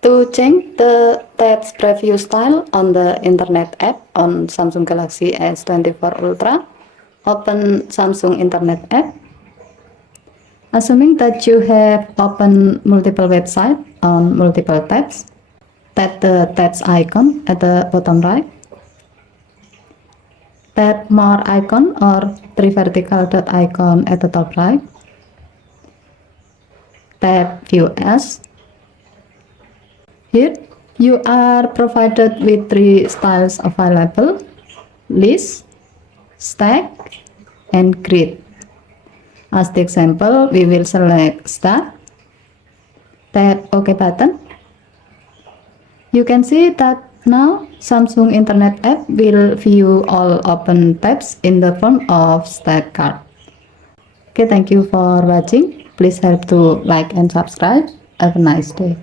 To change the tabs preview style on the Internet app on Samsung Galaxy S24 Ultra, open Samsung Internet app. Assuming that you have opened multiple websites on multiple tabs, tap the tabs icon at the bottom right. Tap more icon or three vertical dot icon at the top right. Tap View As. Here you are provided with three styles available: list, stack, and grid. As the example, we will select stack, tap OK button. You can see that now Samsung Internet app will view all open tabs in the form of stack card. Okay, thank you for watching. Please help to like and subscribe. Have a nice day.